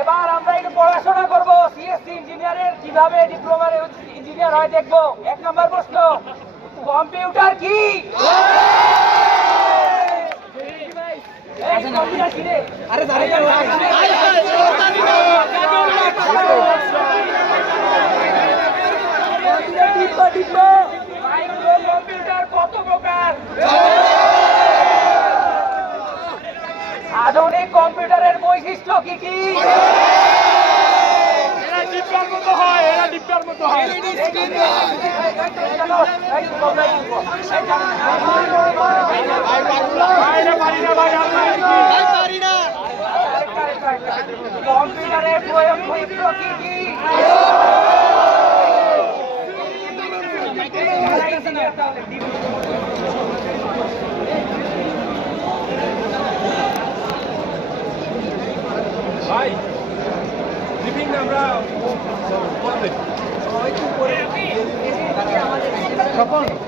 এবার আমরা একটু পড়াশোনা করব সিএসসি ইঞ্জিনিয়ারের কীভাবে ডিপ্লোমার ইঞ্জিনিয়ার হয় দেখব। এক নম্বর প্রশ্ন কম্পিউটার কি? এই, কম্পিউটার কি রে? কম্পিউটার টিপো, টিপো। মাইক্রো কম্পিউটার কত প্রকার আধুনিক কম্পিউটারের বৈশিষ্ট্য কি কি? এরা ডিব্বার মতো হয় এরা ডিব্বার মতো হয়। বাইরে পারি না ভাই আমরা কম্পিউটারের প্রয়োগ কি কি? ভাই লিভিং আমরা স্বপন